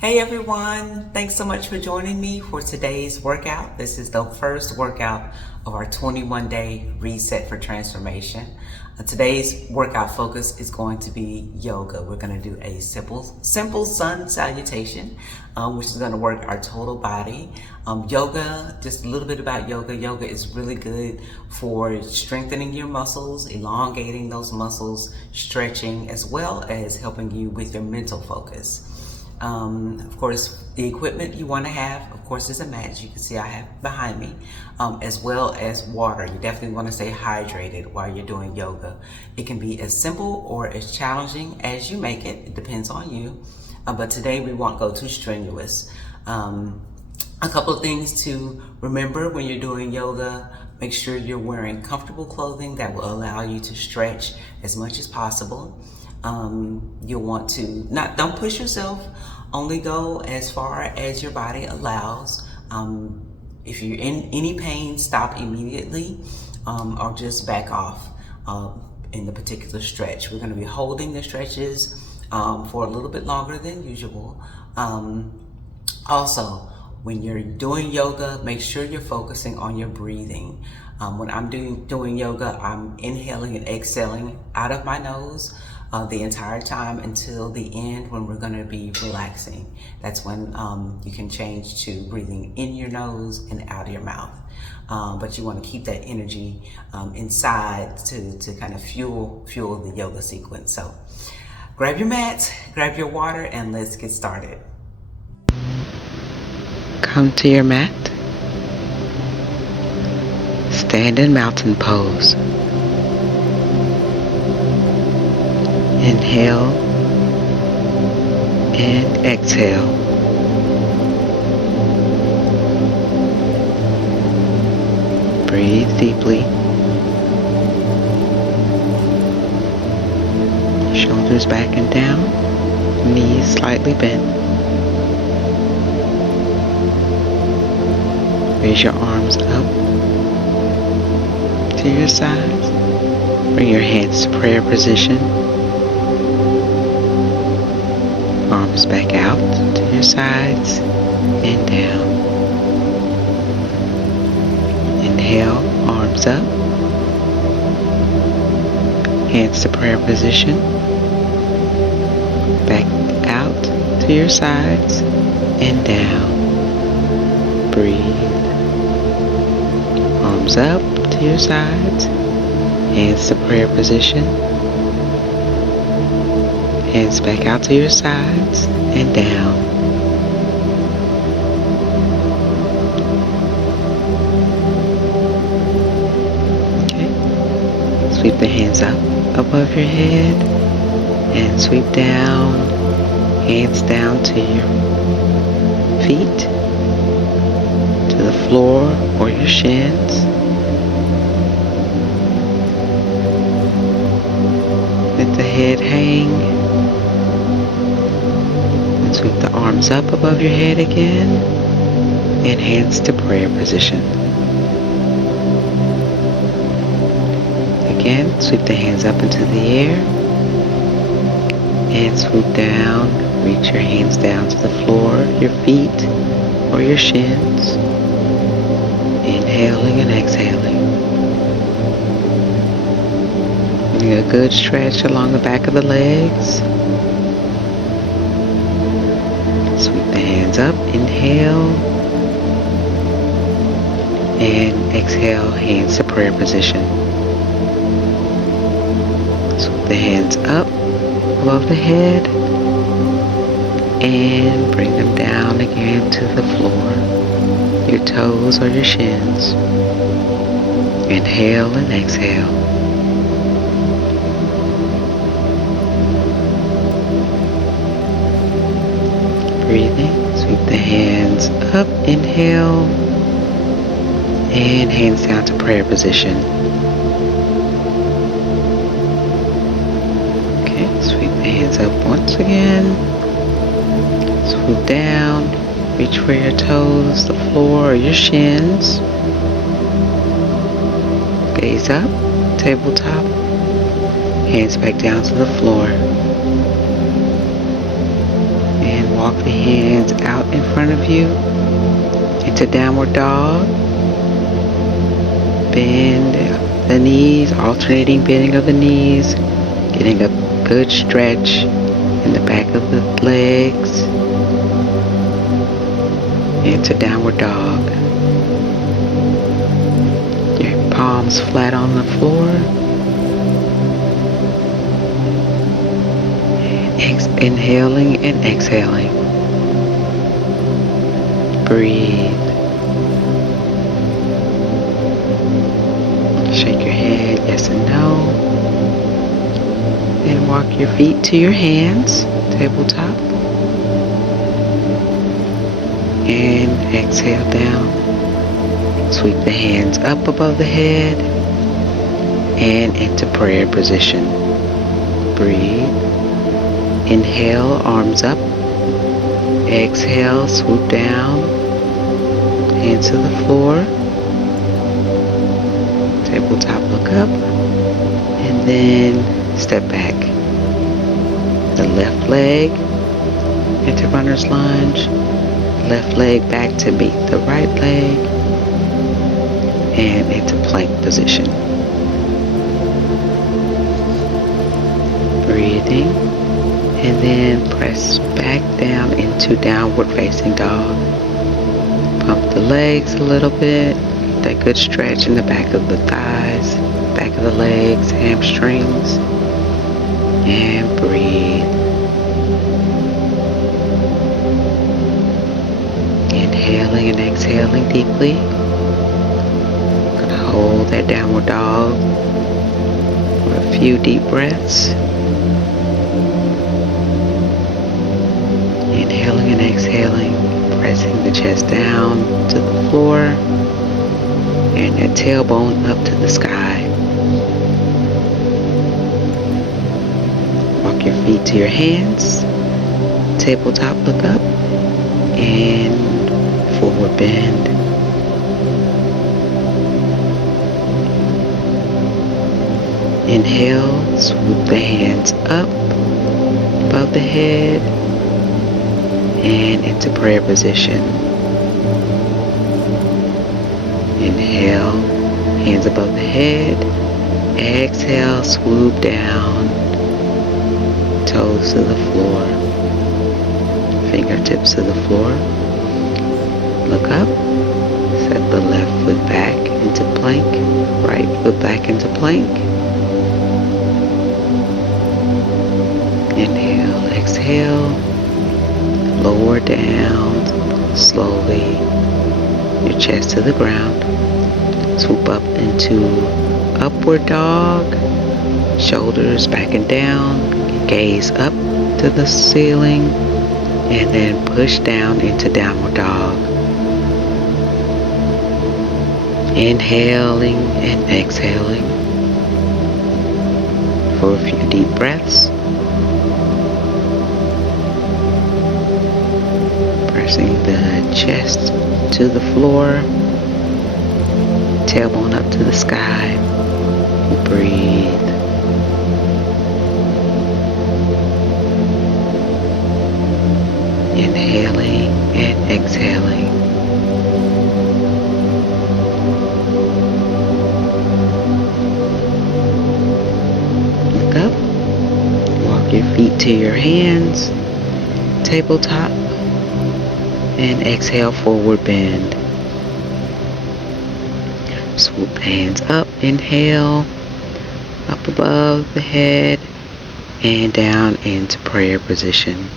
Hey everyone, thanks so much for joining me for today's workout. This is the first workout of our 21-day reset for transformation. Today's workout focus is going to be yoga. We're going to do a simple sun salutation, which is going to work our total body. Yoga, just a little bit about yoga. Yoga is really good for strengthening your muscles, elongating those muscles, stretching, as well as helping you with your mental focus. Of course, the equipment you want to have, of course, is a mat, as you can see I have behind me, as well as water. You definitely want to stay hydrated while you're doing yoga. It can be as simple or as challenging as you make it. It depends on you. But today we won't go too strenuous. A couple of things to remember when you're doing yoga. Make sure you're wearing comfortable clothing that will allow you to stretch as much as possible. You'll want to don't push yourself, only go as far as your body allows. If you're in any pain, stop immediately, or just back off in the particular stretch. We're going to be holding the stretches for a little bit longer than usual. Also, when you're doing yoga, make sure you're focusing on your breathing. When I'm doing yoga, I'm inhaling and exhaling out of my nose the entire time until the end, when we're going to be relaxing. That's when you can change to breathing in your nose and out of your mouth. But you want to keep that energy inside to kind of fuel the yoga sequence. So grab your mat, grab your water, and let's get started. Come to your mat. Stand in mountain pose. Inhale and exhale. Breathe deeply. Shoulders back and down, knees slightly bent. Raise your arms up to your sides. Bring your hands to prayer position. Arms back out to your sides and down. Inhale, arms up. Hands to prayer position. Back out to your sides and down. Breathe. Arms up to your sides. Hands to prayer position. Hands back out to your sides and down. Okay. Sweep the hands up above your head and sweep down, hands down to your feet, to the floor or your shins. Let the head hang. Sweep the arms up above your head again, and hands to prayer position. Again, sweep the hands up into the air, and swoop down. Reach your hands down to the floor, your feet, or your shins. Inhaling and exhaling. Getting a good stretch along the back of the legs. Sweep the hands up, inhale, and exhale, hands to prayer position. Sweep the hands up above the head, and bring them down again to the floor, your toes or your shins. Inhale and exhale. Breathing, sweep the hands up, inhale, and hands down to prayer position. Okay, sweep the hands up once again, swoop down, reach for your toes, the floor, or your shins. Gaze up, tabletop, hands back down to the floor. walk the hands out in front of you into downward dog. Bend the knees, alternating bending of the knees, getting a good stretch in the back of the legs. Into downward dog. Your palms flat on the floor. Inhaling and exhaling. Breathe. Shake your head yes and no. Then walk your feet to your hands, tabletop. And exhale down. Sweep the hands up above the head and into prayer position. Breathe. Inhale, arms up. Exhale, swoop down. Hands to the floor. Tabletop, look up. And then step back. The left leg into runner's lunge. Left leg back to meet the right leg. And into plank position. Breathing. And then press back down into downward facing dog. Pump the legs a little bit. That good stretch in the back of the thighs, back of the legs, hamstrings. And breathe. Inhaling and exhaling deeply. Gonna hold that downward dog for a few deep breaths. Inhaling and exhaling, pressing the chest down to the floor and that tailbone up to the sky. Walk your feet to your hands, tabletop, look up, and forward bend. Inhale, swoop the hands up above the head and into prayer position. Inhale, hands above the head. Exhale, swoop down, toes to the floor, fingertips to the floor. Look up, set the left foot back into plank, right foot back into plank. Inhale, exhale, lower down slowly your chest to the ground. Swoop up into upward dog, shoulders back and down, gaze up to the ceiling, and then push down into downward dog. Inhaling and exhaling for a few deep breaths. Pressing the chest to the floor, tailbone up to the sky. Breathe. Inhaling and exhaling. Look up. Walk your feet to your hands, tabletop, and exhale, forward bend. Swoop the hands up, inhale, up above the head, and down into prayer position.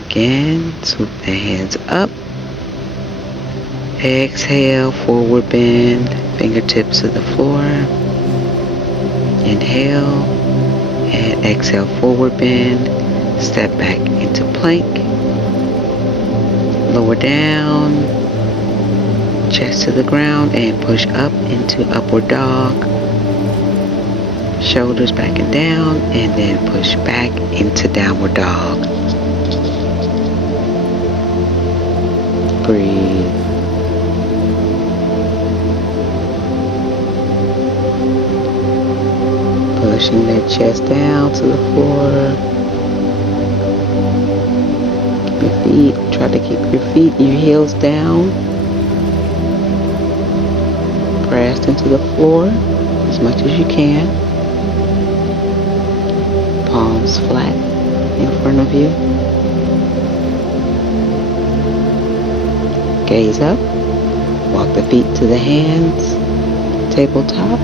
Again, swoop the hands up, exhale, forward bend, fingertips to the floor. Inhale, and exhale, forward bend, step back into plank, lower down, chest to the ground, and push up into upward dog, shoulders back and down, and then push back into downward dog. Breathe. Pushing that chest down to the floor. feet. Try to keep your heels down, pressed into the floor as much as you can. Palms flat in front of you. Gaze up. Walk the feet to the hands, tabletop.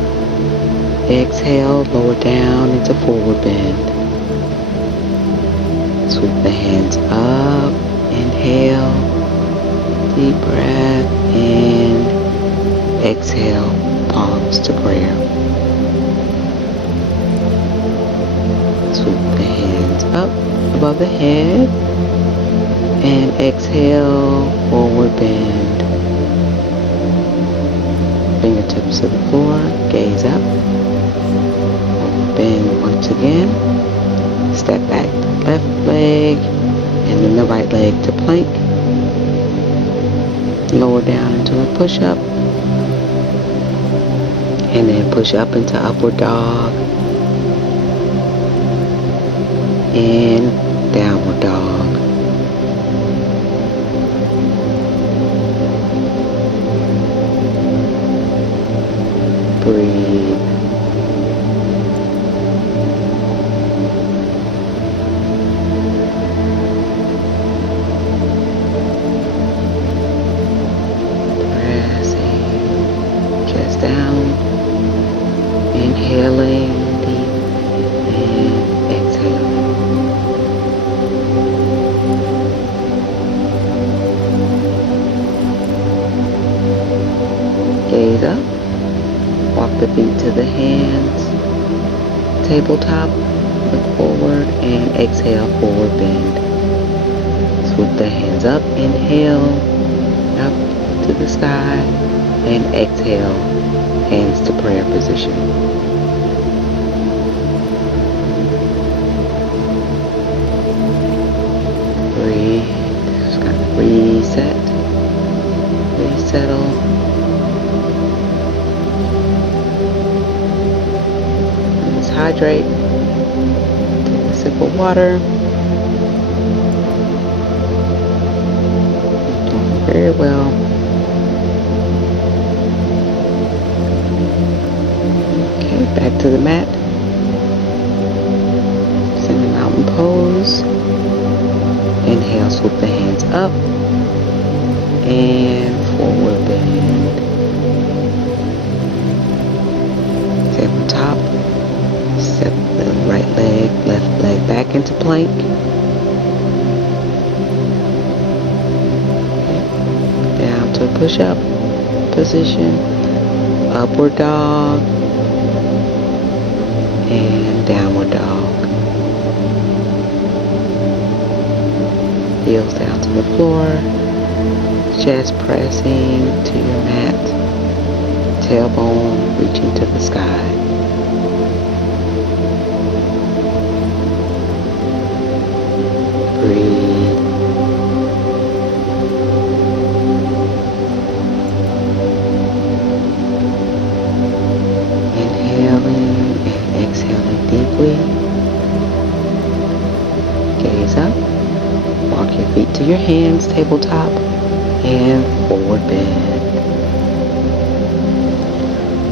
Exhale, lower down into forward bend. Sweep the hands up. Inhale. Deep breath in. Exhale, palms to prayer. Sweep the hands up above the head. And exhale, forward bend. Fingertips to the floor, gaze up. Forward bend once again. Step back, left leg, and then the right leg to plank. Lower down into a push-up. And then push up into upward dog. And downward dog. Breathe. Pressing. Chest down. Inhaling deep and exhaling. Gaze up. Walk the feet to the hands. Tabletop. Look forward and exhale, forward bend. Swoop the hands up. Inhale. Up to the sky. And exhale. Hands to prayer position. Breathe. Just gotta reset. Resettle. Let's hydrate. Take a sip of water. Doing very well. Back to the mat. Send a mountain pose. Inhale, swoop the hands up. And forward bend. Tabletop. Step the right leg, left leg back into plank. Down to push-up position. Upward dog. And downward dog. Heels down to the floor. Chest pressing to your mat. Tailbone reaching to the sky. Breathe. Inhaling. Exhaling deeply. Gaze up. Walk your feet to your hands, tabletop, and forward bend.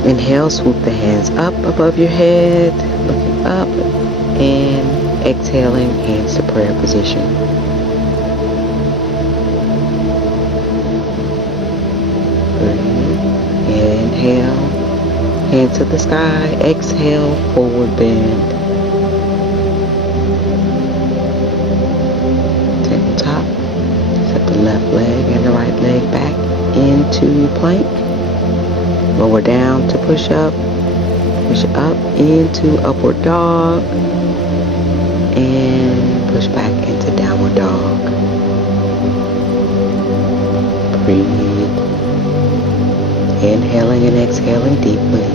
Inhale, swoop the hands up above your head, looking up, and exhaling, hands to prayer position. Breathe. Inhale. Hands to the sky. Exhale, forward bend. Tabletop. Set the left leg and the right leg back into plank. Lower down to push up. Push up into upward dog. And push back into downward dog. Breathe. Inhaling and exhaling deeply.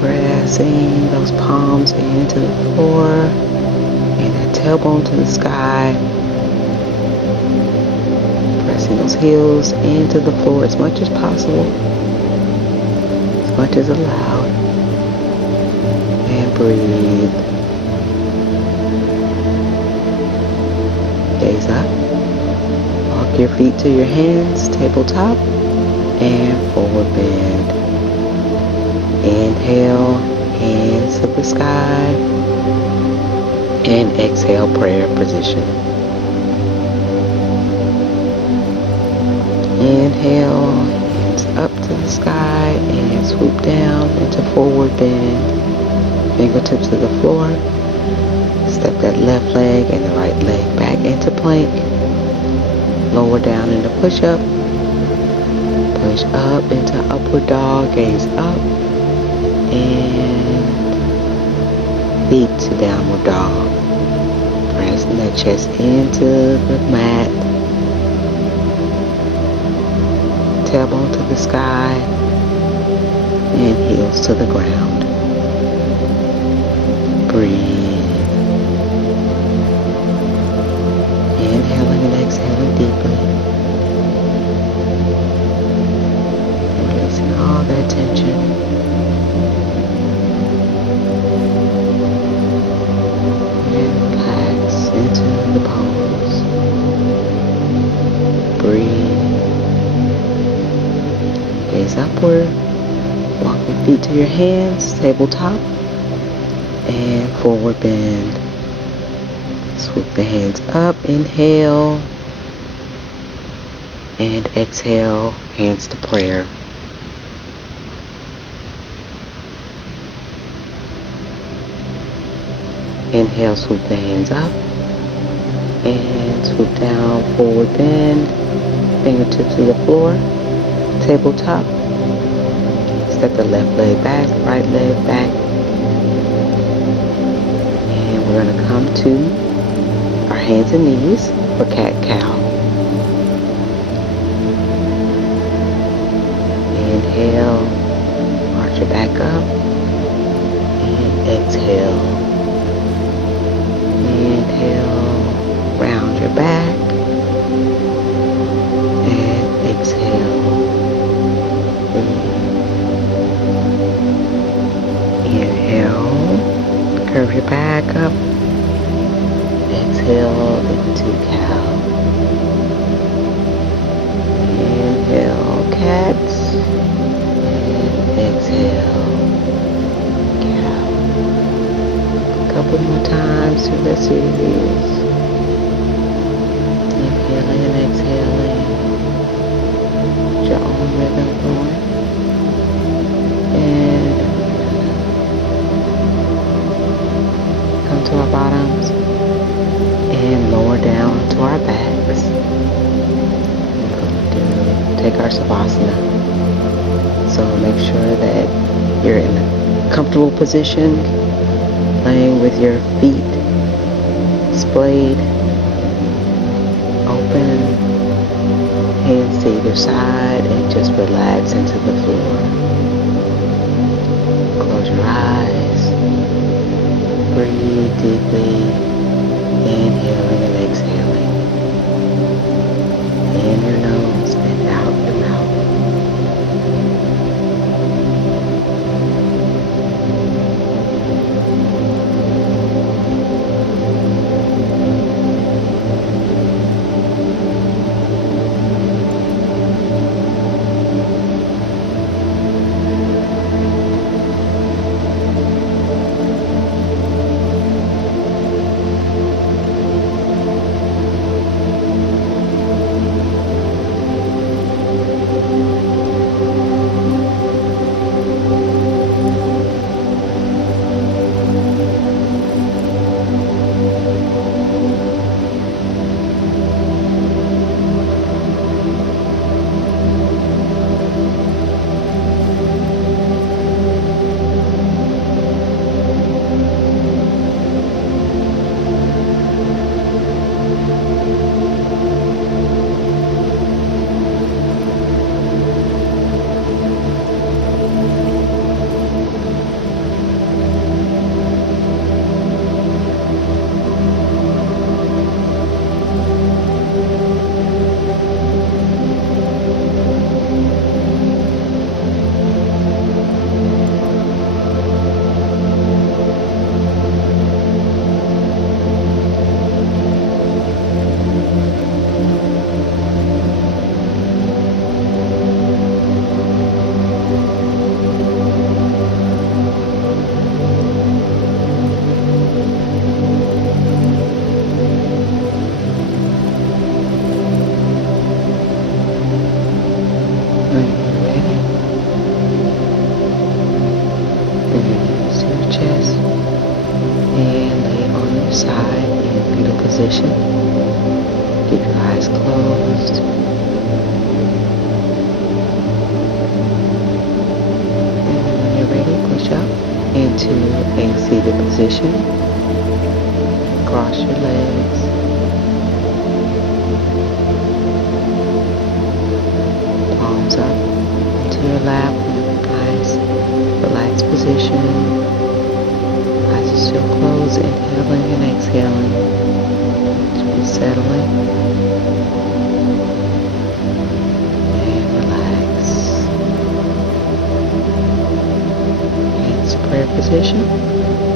Pressing those palms into the floor and that tailbone to the sky. Pressing those heels into the floor as much as possible, as much as allowed. Breathe. Gaze up. Walk your feet to your hands, tabletop, and forward bend. Inhale, hands to the sky, and exhale, prayer position. Inhale, hands up to the sky, and swoop down into forward bend. Fingertips to the floor. Step that left leg and the right leg back into plank. Lower down into push-up. Push up into upward dog. Gaze up. And feet to downward dog. Pressing that chest into the mat. Tailbone to the sky. And heels to the ground. Breathe. Inhaling and exhaling deeply. Releasing all that tension. And relax into the pose. Breathe. Gaze upward. Walk your feet to your hands, tabletop, and forward bend. Swoop the hands up, inhale, and exhale, hands to prayer. Inhale, swoop the hands up, and swoop down, forward bend, fingertips to the floor, tabletop. Step the left leg back, right leg back, and we're going to come to our hands and knees for cat-cow. Inhale, arch your back up, and exhale. Inhale, round your back, and exhale. Inhale, curve your back up. Exhale into cow. Inhale, cats. And exhale, cow. A couple more times through the series. Inhaling and exhaling. Get your own rhythm going. And come to our bottoms. And lower down to our backs. We're going to take our Savasana. So make sure that you're in a comfortable position, laying with your feet splayed, open, hands to either side, and just relax into the floor. Close your eyes. Breathe deeply. Inhaling and exhaling. In your nose and out your mouth. position. Keep your eyes closed. And when you're ready, push up into a seated position. Cross your legs. Palms up into your lap. Nice, relaxed position. Eyes are still closed. Inhaling and exhaling. Just settling. And relax. Hands to prayer position.